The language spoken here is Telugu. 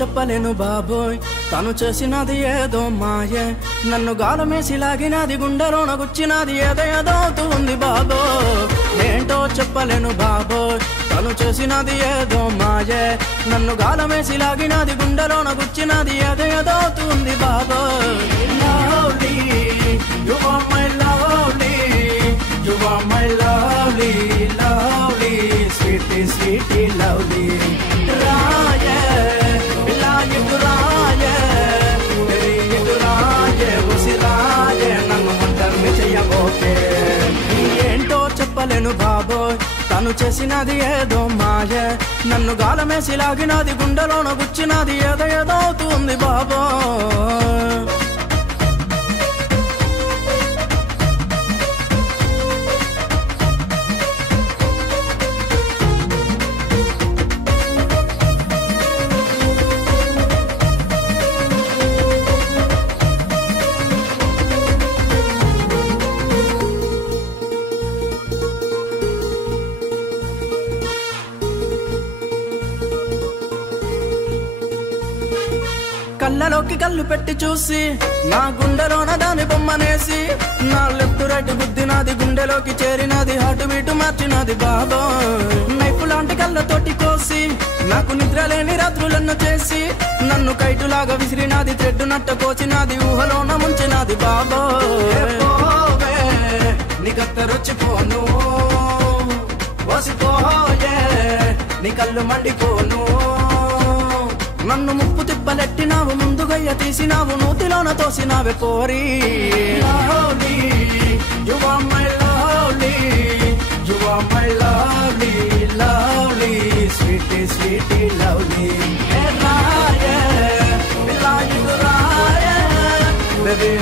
చెప్పలేను బాబోయ్ తను చేసినది ఏదో మాయే నన్ను గాలమేసి లాగినది గుండెలోన గుచ్చినది ఏదో ఏదో అవుతుంది బాబోయ్ ఏంటో చెప్పలేను బాబోయ్ తను చేసినది ఏదో మాయే నన్ను గాలమేసి లాగినది గుండెలోన గుచ్చినది ఏదో ఏదో అవుతుంది బాబోయ్ lovely you are my lovely you are my lovely lovely sweetie sweetie lovely రాయే బిలాయికు రాయే తెరియకు రాయే ఉసిరాయే నన్ను ఒంటరిని చెయ్యబోకే ఏంటో చెప్పలేను బాబోయ్ తను చేసినది ఏదో మాయే నన్ను గాలమేసి లాగినది గుండెలోన గుచ్చినది ఏదో ఏదో అవుతుంది బాబోయ్ కళ్ళలోకి కళ్ళు పెట్టి చూసి నా గుండెలోన దాని బొమ్మనేసి నా లెఫ్ట్ రైట్ గుద్దినది గుండెలోకి చేరినది హాటు బీటు మార్చినది బాబోయ్ నైఫ్ లాంటి కళ్ళతోటి కోసి నాకు నిద్ర లేని రాత్రులను చేసి నన్ను కైటులాగా విసిరినది థ్రెడ్ నట్ట కోచినది ఊహలోన ముంచినది బాబోయ్ నీ కత్తరొచ్చిపోను వసిపోయే నీ కళ్ళు మండిపోను నన్ను ముప్పు తిప్పలెట్టినావు ముందుగయ్య తీసినావు నూతిలోన తోసినావే పోరి lovely you are my lovely you are my lovely lovely sweetie sweetie lovely రాయే బిలాయికు రాయే బేబీ